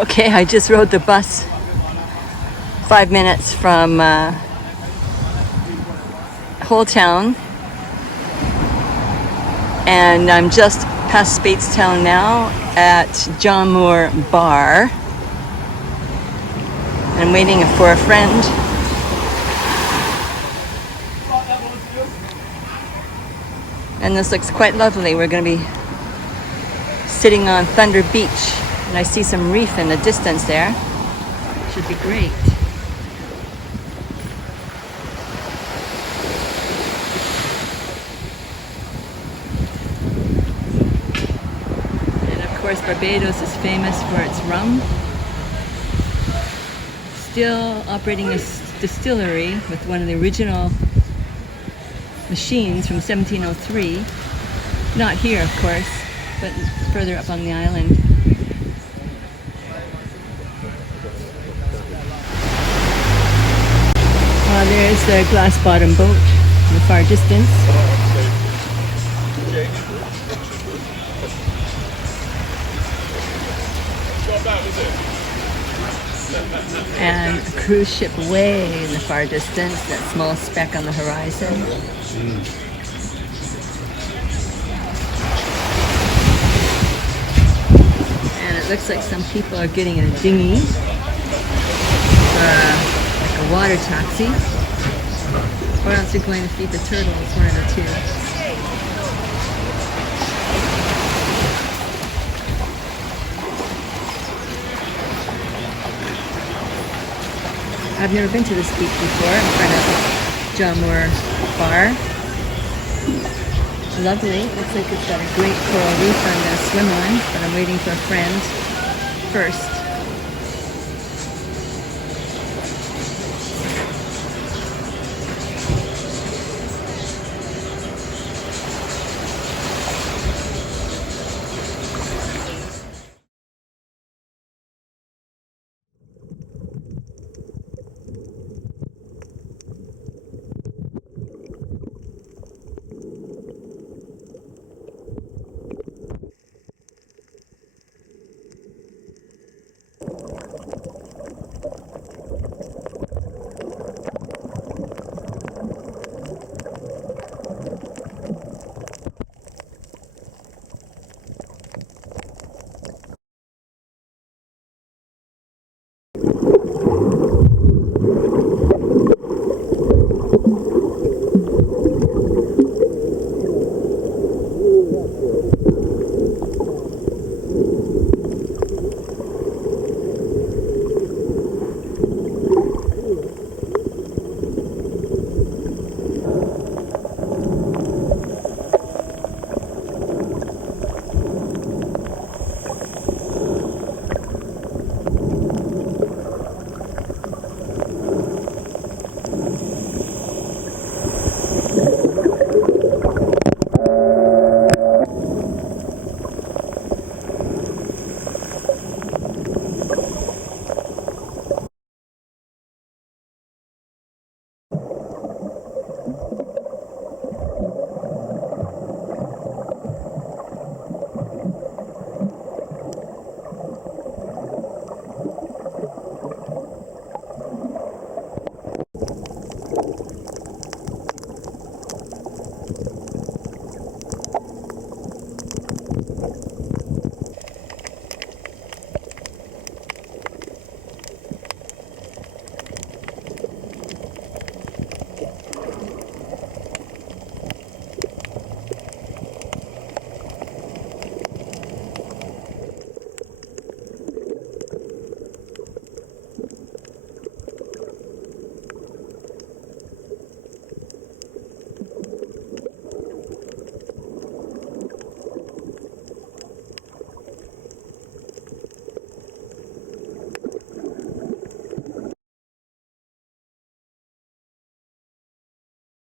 Okay, I just rode the bus 5 minutes from HOLETOWN, and I'm just past SPEIGHTSTOWN now at John Moore Bar. And I'm waiting for a friend. And this looks quite lovely. We're going to be sitting on Thunder Beach, and I see some reef in the distance there. Should be great. And of course, Barbados is famous for its rum. Still operating a distillery with one of the original machines from 1703. Not here, of course, but further up on the island. There's the glass bottom boat in the far distance. And a cruise ship way in the far distance, that small speck on the horizon. And it looks like some people are getting in a dinghy, like a water taxi, or else they're going to feed the turtles, one of the two. I've never been to this beach before, in front of John Moore Bar. Lovely. Looks like it's got a great coral reef I'm going to swim on, but I'm waiting for a friend first.